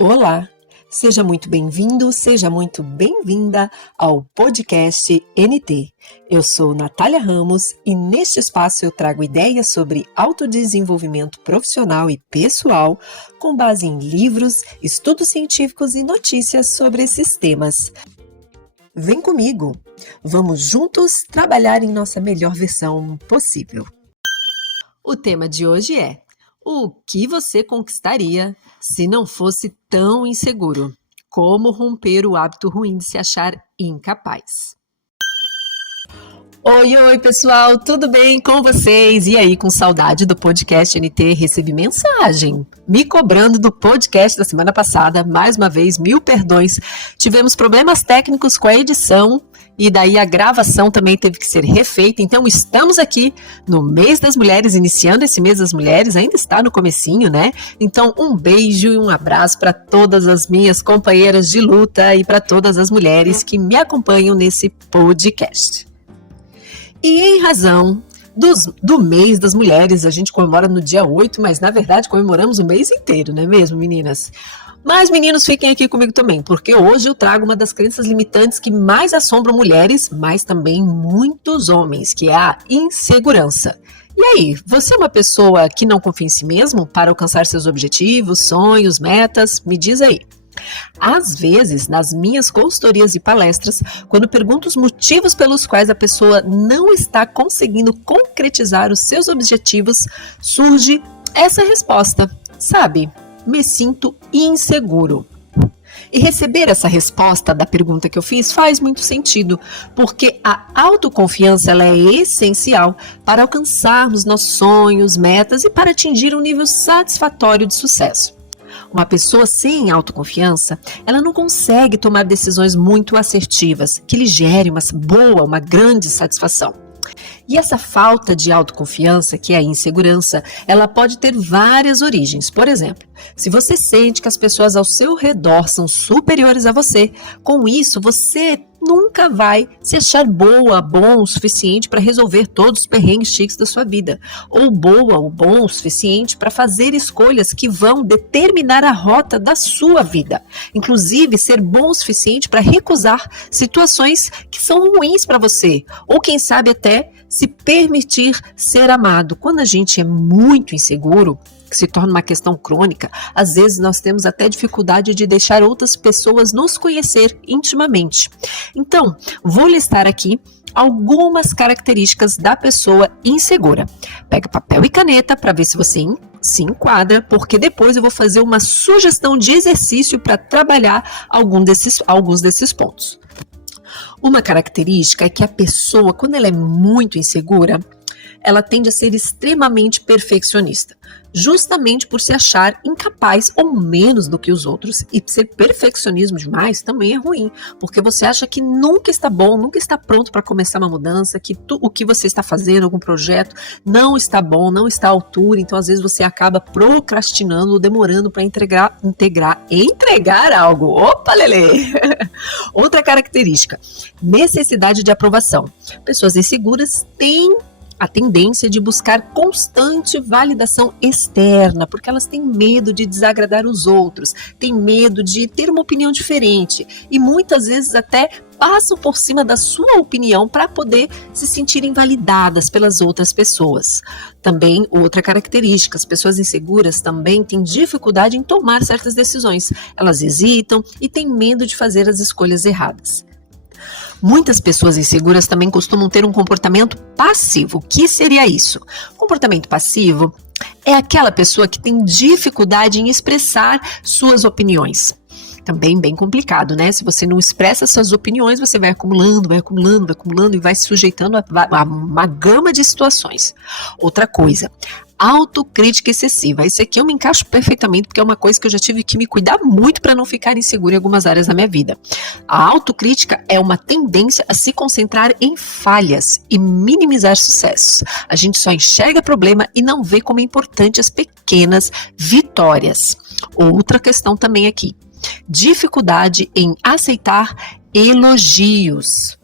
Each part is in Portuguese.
Olá, seja muito bem-vindo, seja muito bem-vinda ao podcast NT. Eu sou Natália Ramos e neste espaço eu trago ideias sobre autodesenvolvimento profissional e pessoal com base em livros, estudos científicos e notícias sobre esses temas. Vem comigo, vamos juntos trabalhar em nossa melhor versão possível. O tema de hoje é: o que você conquistaria se não fosse tão inseguro? Como romper o hábito ruim de se achar incapaz? Oi, pessoal, tudo bem com vocês? E aí, com saudade do podcast NT? Recebi mensagem me cobrando do podcast da semana passada. Mais uma vez, 1000 perdões. Tivemos problemas técnicos com a edição e daí a gravação também teve que ser refeita. Então, estamos aqui no mês das mulheres, iniciando esse mês das mulheres. Ainda está no comecinho, né? Então, um beijo e um abraço para todas as minhas companheiras de luta e para todas as mulheres que me acompanham nesse podcast. E em razão do mês das mulheres, a gente comemora no dia 8, mas na verdade comemoramos o mês inteiro, não é mesmo, meninas? Mas meninos, fiquem aqui comigo também, porque hoje eu trago uma das crenças limitantes que mais assombram mulheres, mas também muitos homens, que é a insegurança. E aí, você é uma pessoa que não confia em si mesmo para alcançar seus objetivos, sonhos, metas? Me diz aí. Às vezes, nas minhas consultorias e palestras, quando pergunto os motivos pelos quais a pessoa não está conseguindo concretizar os seus objetivos, surge essa resposta: sabe, me sinto inseguro. E receber essa resposta da pergunta que eu fiz faz muito sentido, porque a autoconfiança ela é essencial para alcançarmos nossos sonhos, metas e para atingir um nível satisfatório de sucesso. Uma pessoa sem autoconfiança, ela não consegue tomar decisões muito assertivas, que lhe gerem uma grande satisfação. E essa falta de autoconfiança, que é a insegurança, ela pode ter várias origens. Por exemplo, se você sente que as pessoas ao seu redor são superiores a você, com isso você nunca vai se achar bom o suficiente para resolver todos os perrengues chiques da sua vida, ou bom o suficiente para fazer escolhas que vão determinar a rota da sua vida, inclusive ser bom o suficiente para recusar situações que são ruins para você, ou quem sabe até se permitir ser amado. Quando a gente é muito inseguro, que se torna uma questão crônica, às vezes nós temos até dificuldade de deixar outras pessoas nos conhecer intimamente. Então, vou listar aqui algumas características da pessoa insegura. Pega papel e caneta para ver se você se enquadra, porque depois eu vou fazer uma sugestão de exercício para trabalhar alguns desses pontos. Uma característica é que a pessoa, quando ela é muito insegura, ela tende a ser extremamente perfeccionista, justamente por se achar incapaz ou menos do que os outros. E ser perfeccionismo demais também é ruim, porque você acha que nunca está bom, nunca está pronto para começar uma mudança, que o que você está fazendo, algum projeto, não está bom, não está à altura, então às vezes você acaba procrastinando, demorando para entregar algo. Opa, Lelê! Outra característica, necessidade de aprovação. Pessoas inseguras têm a tendência de buscar constante validação externa, porque elas têm medo de desagradar os outros, têm medo de ter uma opinião diferente e muitas vezes até passam por cima da sua opinião para poder se sentirem validadas pelas outras pessoas. Também outra característica, as pessoas inseguras também têm dificuldade em tomar certas decisões. Elas hesitam e têm medo de fazer as escolhas erradas. Muitas pessoas inseguras também costumam ter um comportamento passivo. O que seria isso? Comportamento passivo é aquela pessoa que tem dificuldade em expressar suas opiniões. Também bem complicado, né? Se você não expressa suas opiniões, você vai acumulando e vai se sujeitando a uma gama de situações. Outra coisa, autocrítica excessiva. Esse aqui eu me encaixo perfeitamente, porque é uma coisa que eu já tive que me cuidar muito para não ficar insegura em algumas áreas da minha vida. A autocrítica é uma tendência a se concentrar em falhas e minimizar sucessos. A gente só enxerga problema e não vê como é importante as pequenas vitórias. Outra questão também aqui, dificuldade em aceitar elogios.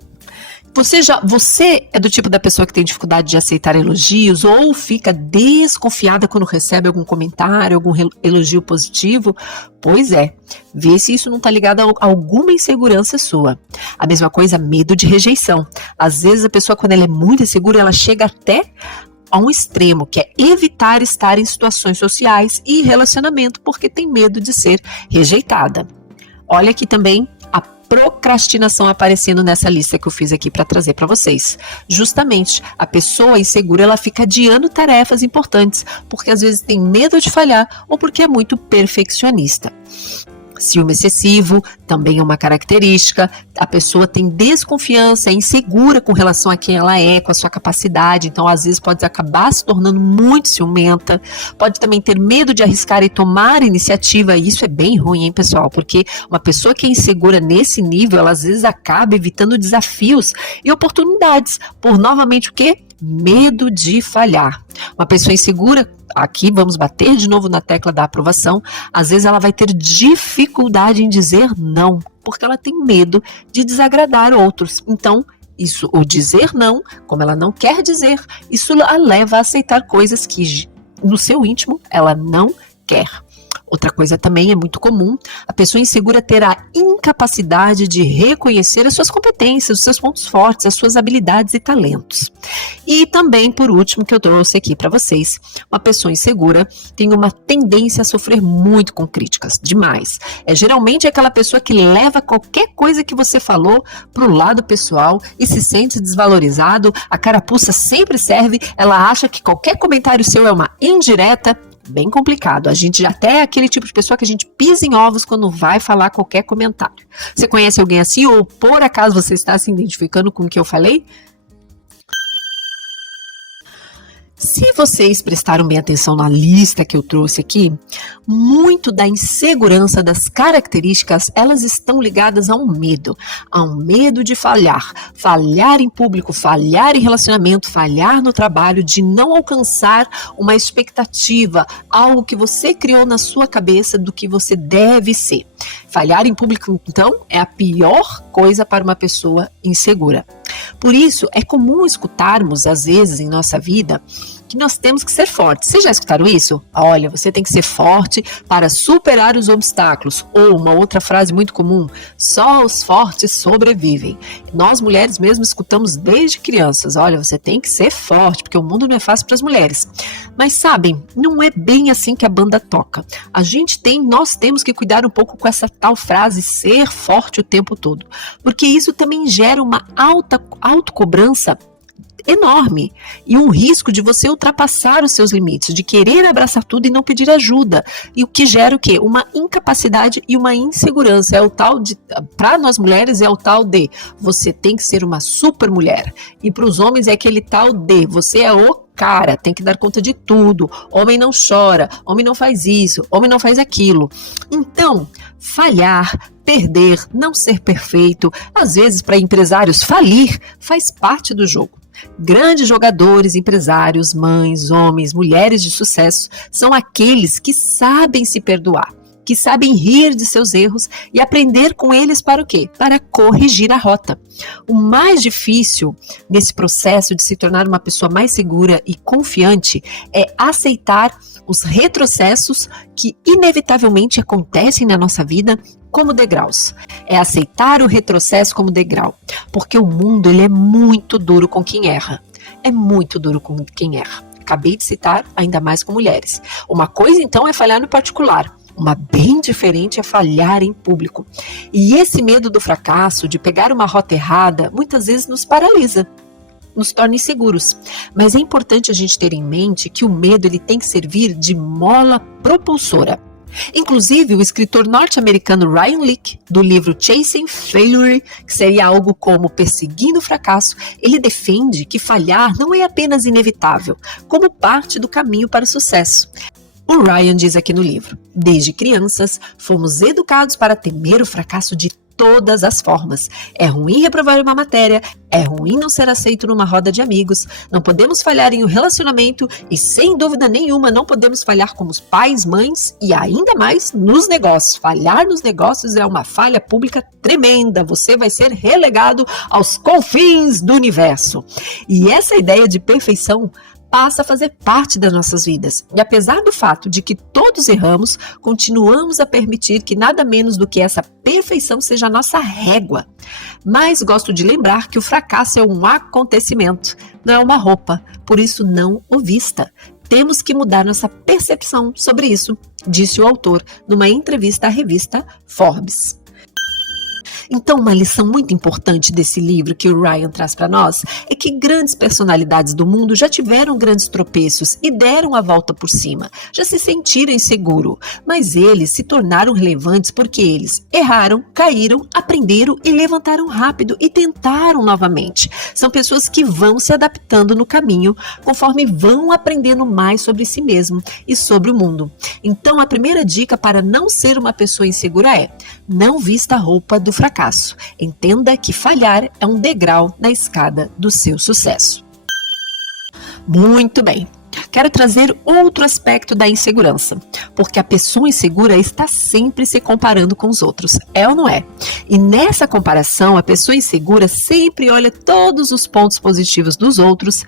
Você é do tipo da pessoa que tem dificuldade de aceitar elogios ou fica desconfiada quando recebe algum comentário, algum elogio positivo? Pois é, vê se isso não está ligado a alguma insegurança sua. A mesma coisa, medo de rejeição. Às vezes a pessoa, quando ela é muito insegura, ela chega até a um extremo, que é evitar estar em situações sociais e relacionamento porque tem medo de ser rejeitada. Olha aqui também a procrastinação aparecendo nessa lista que eu fiz aqui para trazer para vocês. Justamente, a pessoa insegura, ela fica adiando tarefas importantes, porque às vezes tem medo de falhar ou porque é muito perfeccionista. Ciúme excessivo também é uma característica. A pessoa tem desconfiança, é insegura com relação a quem ela é, com a sua capacidade, então às vezes pode acabar se tornando muito ciumenta. Pode também ter medo de arriscar e tomar iniciativa, e isso é bem ruim, hein, pessoal? Porque uma pessoa que é insegura nesse nível, ela às vezes acaba evitando desafios e oportunidades, por novamente o quê? Medo de falhar. Uma pessoa insegura, aqui vamos bater de novo na tecla da aprovação, às vezes ela vai ter dificuldade em dizer não, porque ela tem medo de desagradar outros. Então, isso, o dizer não, como ela não quer dizer, isso a leva a aceitar coisas que no seu íntimo ela não quer. Outra coisa também é muito comum, a pessoa insegura ter a incapacidade de reconhecer as suas competências, os seus pontos fortes, as suas habilidades e talentos. E também, por último, que eu trouxe aqui para vocês, uma pessoa insegura tem uma tendência a sofrer muito com críticas, demais. É geralmente aquela pessoa que leva qualquer coisa que você falou para o lado pessoal e se sente desvalorizado, a carapuça sempre serve, ela acha que qualquer comentário seu é uma indireta. Bem complicado, a gente já até é aquele tipo de pessoa que a gente pisa em ovos quando vai falar qualquer comentário. Você conhece alguém assim ou por acaso você está se identificando com o que eu falei? Se vocês prestaram bem atenção na lista que eu trouxe aqui, muito da insegurança das características, elas estão ligadas a um medo de falhar em público, falhar em relacionamento, falhar no trabalho, de não alcançar uma expectativa, algo que você criou na sua cabeça do que você deve ser. Falhar em público, então, é a pior coisa para uma pessoa insegura. Por isso, é comum escutarmos, às vezes, em nossa vida, que nós temos que ser fortes. Vocês já escutaram isso? Olha, você tem que ser forte para superar os obstáculos. Ou uma outra frase muito comum, só os fortes sobrevivem. Nós mulheres mesmo escutamos desde crianças. Olha, você tem que ser forte, porque o mundo não é fácil para as mulheres. Mas sabem, não é bem assim que a banda toca. Nós temos que cuidar um pouco com essa tal frase, ser forte o tempo todo. Porque isso também gera uma autocobrança enorme e um risco de você ultrapassar os seus limites, de querer abraçar tudo e não pedir ajuda, e o que gera o quê? Uma incapacidade e uma insegurança. É o tal de, para nós mulheres é o tal de você tem que ser uma super mulher, e para os homens é aquele tal de você é o cara, tem que dar conta de tudo, homem não chora, homem não faz isso, homem não faz aquilo. Então, falhar, perder, não ser perfeito, às vezes para empresários falir faz parte do jogo. Grandes jogadores, empresários, mães, homens, mulheres de sucesso são aqueles que sabem se perdoar, que sabem rir de seus erros e aprender com eles para o quê? Para corrigir a rota. O mais difícil nesse processo de se tornar uma pessoa mais segura e confiante é aceitar os retrocessos que inevitavelmente acontecem na nossa vida como degraus. É aceitar o retrocesso como degrau, porque o mundo ele é muito duro com quem erra. É muito duro com quem erra. Acabei de citar, ainda mais com mulheres. Uma coisa então é falhar no particular. Uma bem diferente é falhar em público. E esse medo do fracasso, de pegar uma rota errada, muitas vezes nos paralisa, nos torna inseguros. Mas é importante a gente ter em mente que o medo ele tem que servir de mola propulsora. Inclusive, o escritor norte-americano Ryan Leake, do livro Chasing Failure, que seria algo como Perseguindo o Fracasso, ele defende que falhar não é apenas inevitável, como parte do caminho para o sucesso. O Ryan diz aqui no livro: desde crianças, fomos educados para temer o fracasso de todas as formas. É ruim reprovar uma matéria, é ruim não ser aceito numa roda de amigos, não podemos falhar em um relacionamento e, sem dúvida nenhuma, não podemos falhar como os pais, mães e ainda mais nos negócios. Falhar nos negócios é uma falha pública tremenda. Você vai ser relegado aos confins do universo. E essa ideia de perfeição passa a fazer parte das nossas vidas. E apesar do fato de que todos erramos, continuamos a permitir que nada menos do que essa perfeição seja a nossa régua. Mas gosto de lembrar que o fracasso é um acontecimento, não é uma roupa, por isso não o vista. Temos que mudar nossa percepção sobre isso, disse o autor numa entrevista à revista Forbes. Então, uma lição muito importante desse livro que o Ryan traz para nós é que grandes personalidades do mundo já tiveram grandes tropeços e deram a volta por cima, já se sentiram inseguros, mas eles se tornaram relevantes porque eles erraram, caíram, aprenderam e levantaram rápido e tentaram novamente. São pessoas que vão se adaptando no caminho conforme vão aprendendo mais sobre si mesmo e sobre o mundo. Então, a primeira dica para não ser uma pessoa insegura é: não vista a roupa do fracasso. Entenda que falhar é um degrau na escada do seu sucesso. Muito bem. Quero trazer outro aspecto da insegurança, porque a pessoa insegura está sempre se comparando com os outros, é ou não é? E nessa comparação, a pessoa insegura sempre olha todos os pontos positivos dos outros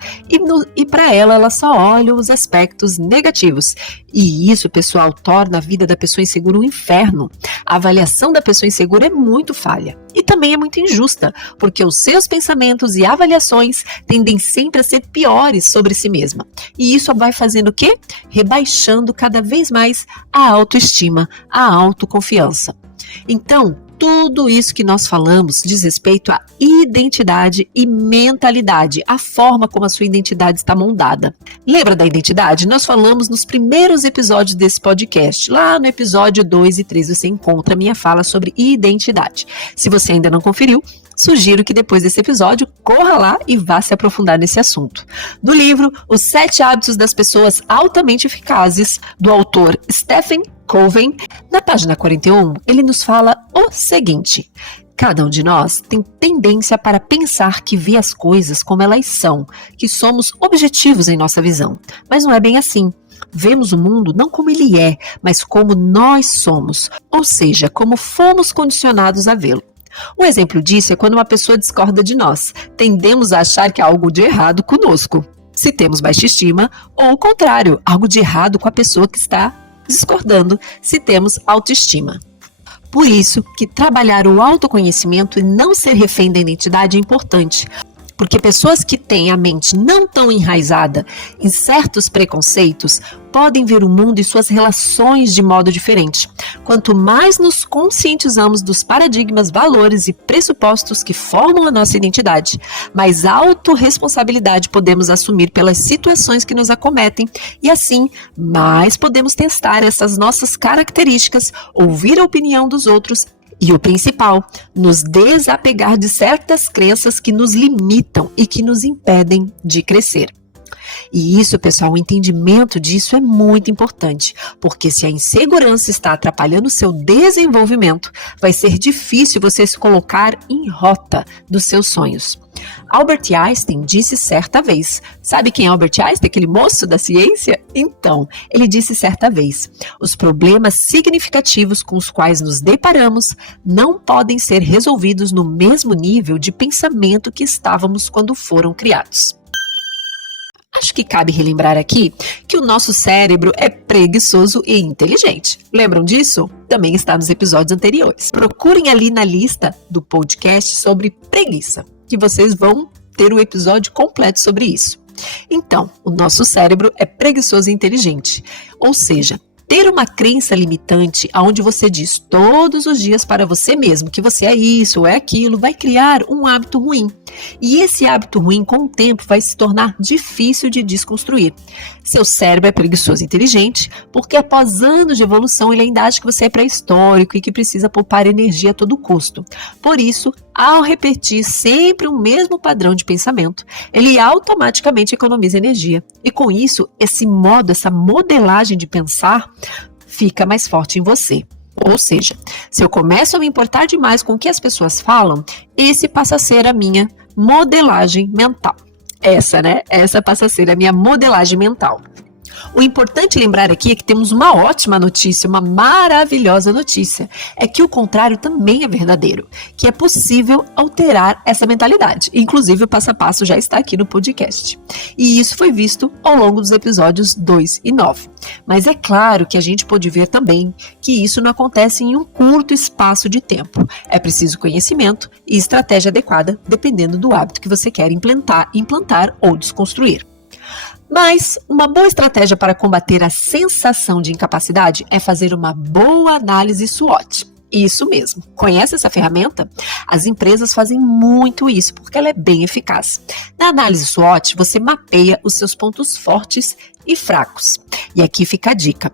e para ela só olha os aspectos negativos. E isso, pessoal, torna a vida da pessoa insegura um inferno. A avaliação da pessoa insegura é muito falha e também é muito injusta, porque os seus pensamentos e avaliações tendem sempre a ser piores sobre si mesma. E isso vai fazendo o quê? Rebaixando cada vez mais a autoestima, a autoconfiança. Então, tudo isso que nós falamos diz respeito à identidade e mentalidade, a forma como a sua identidade está moldada. Lembra da identidade? Nós falamos nos primeiros episódios desse podcast. Lá no episódio 2 e 3 você encontra a minha fala sobre identidade. Se você ainda não conferiu, sugiro que depois desse episódio corra lá e vá se aprofundar nesse assunto. Do livro Os 7 Hábitos das Pessoas Altamente Eficazes, do autor Stephen Covey, na página 41, ele nos fala o seguinte: cada um de nós tem tendência para pensar que vê as coisas como elas são, que somos objetivos em nossa visão, mas não é bem assim. Vemos o mundo não como ele é, mas como nós somos, ou seja, como fomos condicionados a vê-lo. Um exemplo disso é quando uma pessoa discorda de nós. Tendemos a achar que há algo de errado conosco, se temos baixa estima, ou o contrário, algo de errado com a pessoa que está discordando, se temos autoestima. Por isso que trabalhar o autoconhecimento e não ser refém da identidade é importante, porque pessoas que têm a mente não tão enraizada em certos preconceitos podem ver o mundo e suas relações de modo diferente. Quanto mais nos conscientizamos dos paradigmas, valores e pressupostos que formam a nossa identidade, mais autorresponsabilidade podemos assumir pelas situações que nos acometem e assim, mais podemos testar essas nossas características, ouvir a opinião dos outros e o principal, nos desapegar de certas crenças que nos limitam e que nos impedem de crescer. E isso, pessoal, o entendimento disso é muito importante, porque se a insegurança está atrapalhando o seu desenvolvimento, vai ser difícil você se colocar em rota dos seus sonhos. Albert Einstein disse certa vez, sabe quem é Albert Einstein, aquele moço da ciência? Então, ele disse certa vez: os problemas significativos com os quais nos deparamos não podem ser resolvidos no mesmo nível de pensamento que estávamos quando foram criados. Acho que cabe relembrar aqui que o nosso cérebro é preguiçoso e inteligente. Lembram disso? Também está nos episódios anteriores. Procurem ali na lista do podcast sobre preguiça, que vocês vão ter um episódio completo sobre isso. Então, o nosso cérebro é preguiçoso e inteligente, ou seja, ter uma crença limitante onde você diz todos os dias para você mesmo que você é isso ou é aquilo, vai criar um hábito ruim. E esse hábito ruim, com o tempo, vai se tornar difícil de desconstruir. Seu cérebro é preguiçoso e inteligente porque após anos de evolução ele ainda acha que você é pré-histórico e que precisa poupar energia a todo custo. Por isso, ao repetir sempre o mesmo padrão de pensamento, ele automaticamente economiza energia. E com isso, esse modo, essa modelagem de pensar fica mais forte em você. Ou seja, se eu começo a me importar demais com o que as pessoas falam, esse passa a ser a minha modelagem mental. Essa passa a ser a minha modelagem mental. O importante lembrar aqui é que temos uma ótima notícia, uma maravilhosa notícia. É que o contrário também é verdadeiro, que é possível alterar essa mentalidade. Inclusive, o passo a passo já está aqui no podcast. E isso foi visto ao longo dos episódios 2 e 9. Mas é claro que a gente pode ver também que isso não acontece em um curto espaço de tempo. É preciso conhecimento e estratégia adequada, dependendo do hábito que você quer implantar ou desconstruir. Mas uma boa estratégia para combater a sensação de incapacidade é fazer uma boa análise SWOT. Isso mesmo. Conhece essa ferramenta? As empresas fazem muito isso porque ela é bem eficaz. Na análise SWOT, você mapeia os seus pontos fortes e fracos. E aqui fica a dica.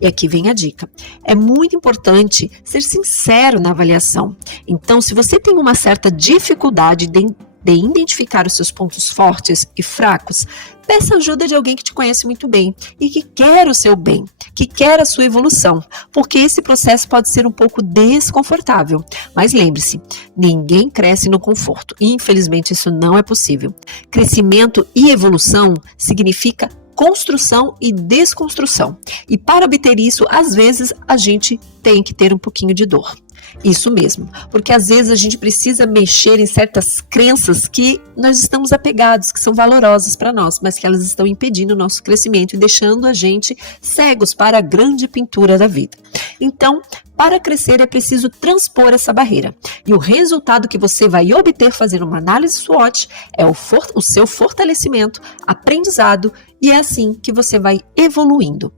E aqui vem a dica. É muito importante ser sincero na avaliação. Então, se você tem uma certa dificuldade de identificar os seus pontos fortes e fracos, peça ajuda de alguém que te conhece muito bem e que quer o seu bem, que quer a sua evolução, porque esse processo pode ser um pouco desconfortável. Mas lembre-se, ninguém cresce no conforto e infelizmente isso não é possível. Crescimento e evolução significa construção e desconstrução. E para obter isso, às vezes, a gente tem que ter um pouquinho de dor. Isso mesmo, porque às vezes a gente precisa mexer em certas crenças que nós estamos apegados, que são valorosas para nós, mas que elas estão impedindo o nosso crescimento e deixando a gente cegos para a grande pintura da vida. Então, para crescer é preciso transpor essa barreira. E o resultado que você vai obter fazendo uma análise SWOT é o seu fortalecimento, aprendizado, e é assim que você vai evoluindo.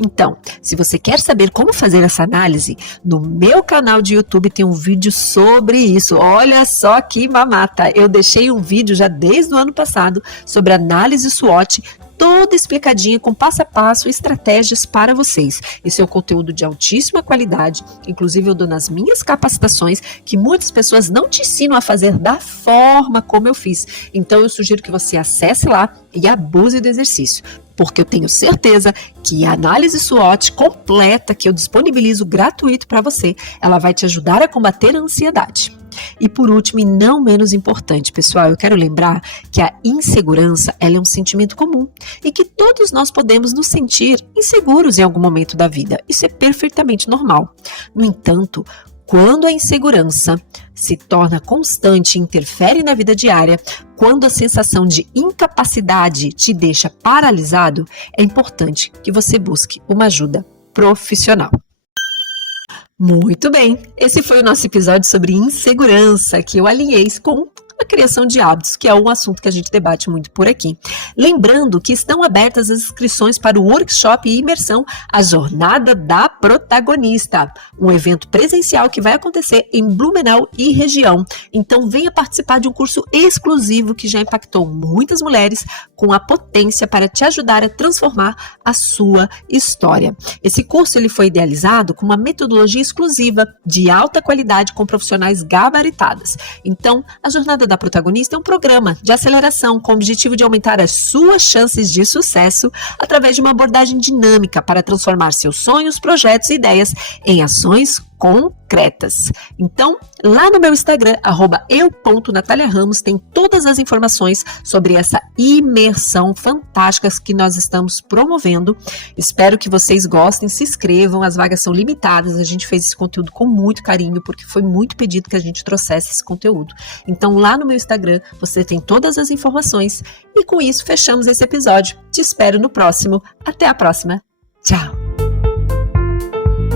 Então, se você quer saber como fazer essa análise, no meu canal de YouTube tem um vídeo sobre isso. Olha só que mamata! Eu deixei um vídeo já desde o ano passado sobre análise SWOT, toda explicadinha com passo a passo e estratégias para vocês. Esse é o conteúdo de altíssima qualidade, inclusive eu dou nas minhas capacitações, que muitas pessoas não te ensinam a fazer da forma como eu fiz. Então eu sugiro que você acesse lá e abuse do exercício, porque eu tenho certeza que a análise SWOT completa que eu disponibilizo gratuito para você, ela vai te ajudar a combater a ansiedade. E por último, e não menos importante, pessoal, eu quero lembrar que a insegurança, ela é um sentimento comum e que todos nós podemos nos sentir inseguros em algum momento da vida. Isso é perfeitamente normal. No entanto, quando a insegurança se torna constante e interfere na vida diária, quando a sensação de incapacidade te deixa paralisado, é importante que você busque uma ajuda profissional. Muito bem, esse foi o nosso episódio sobre insegurança, que eu alinhei com a criação de hábitos, que é um assunto que a gente debate muito por aqui. Lembrando que estão abertas as inscrições para o workshop e imersão A Jornada da Protagonista, um evento presencial que vai acontecer em Blumenau e região. Então venha participar de um curso exclusivo que já impactou muitas mulheres com a potência para te ajudar a transformar a sua história. Esse curso ele foi idealizado com uma metodologia exclusiva de alta qualidade com profissionais gabaritadas. Então, a Jornada da Protagonista é um programa de aceleração com o objetivo de aumentar as suas chances de sucesso através de uma abordagem dinâmica para transformar seus sonhos, projetos e ideias em ações concretas. Então, lá no meu Instagram, @eu.nataliaramos, tem todas as informações sobre essa imersão fantástica que nós estamos promovendo. Espero que vocês gostem, se inscrevam, as vagas são limitadas, a gente fez esse conteúdo com muito carinho, porque foi muito pedido que a gente trouxesse esse conteúdo. Então, lá no meu Instagram, você tem todas as informações, e com isso, fechamos esse episódio. Te espero no próximo. Até a próxima. Tchau!